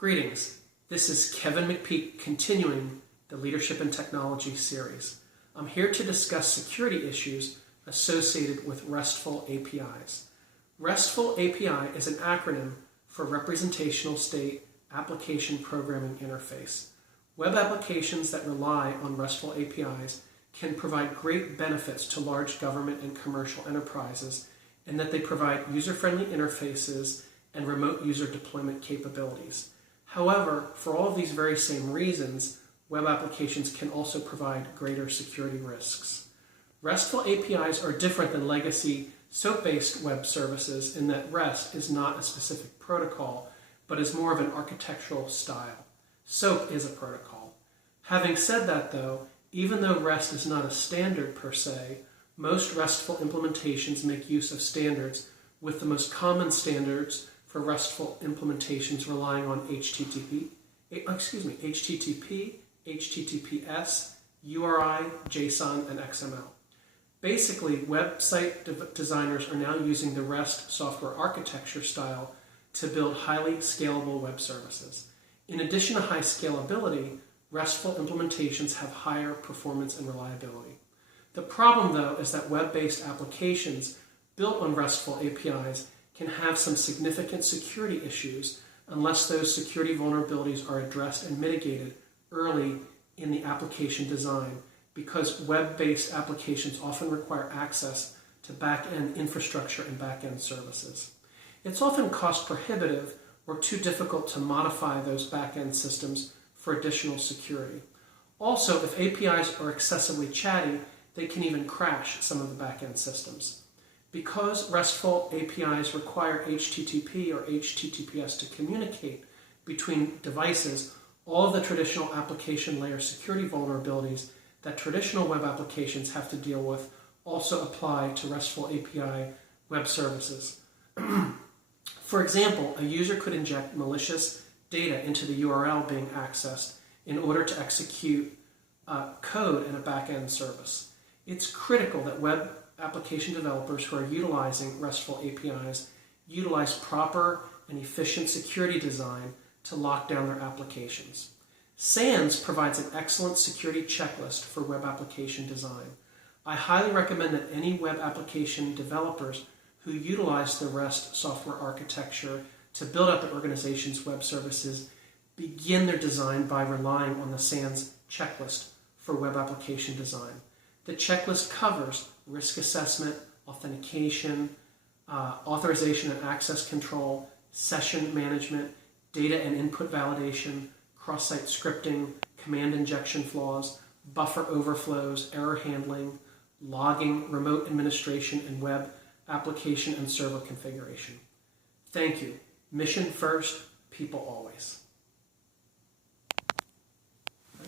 Greetings, this is Kevin McPeak continuing the Leadership and Technology series. I'm here to discuss security issues associated with RESTful APIs. RESTful API is an acronym for Representational State Application Programming Interface. Web applications that rely on RESTful APIs can provide great benefits to large government and commercial enterprises in that they provide user-friendly interfaces and remote user deployment capabilities. However, for all of these very same reasons, web applications can also provide greater security risks. RESTful APIs are different than legacy SOAP-based web services in that REST is not a specific protocol, but is more of an architectural style. SOAP is a protocol. Having said that though, even though REST is not a standard per se, most RESTful implementations make use of standards, with the most common standards for RESTful implementations relying on HTTP, HTTPS, URI, JSON, and XML. Basically, website designers are now using the REST software architecture style to build highly scalable web services. In addition to high scalability, RESTful implementations have higher performance and reliability. The problem, though, is that web-based applications built on RESTful APIs can have some significant security issues unless those security vulnerabilities are addressed and mitigated early in the application design, because web-based applications often require access to back-end infrastructure and back-end services. It's often cost prohibitive or too difficult to modify those back-end systems for additional security. Also, if APIs are excessively chatty, they can even crash some of the back-end systems. Because RESTful APIs require HTTP or HTTPS to communicate between devices, all of the traditional application layer security vulnerabilities that traditional web applications have to deal with also apply to RESTful API web services. For example, a user could inject malicious data into the URL being accessed in order to execute code in a back-end service. It's critical that web application developers who are utilizing RESTful APIs utilize proper and efficient security design to lock down their applications. SANS provides an excellent security checklist for web application design. I highly recommend that any web application developers who utilize the REST software architecture to build up their organization's web services begin their design by relying on the SANS checklist for web application design. The checklist covers risk assessment, authentication, authorization and access control, session management, data and input validation, cross-site scripting, command injection flaws, buffer overflows, error handling, logging, remote administration, and web application and server configuration. Thank you. Mission first, people always.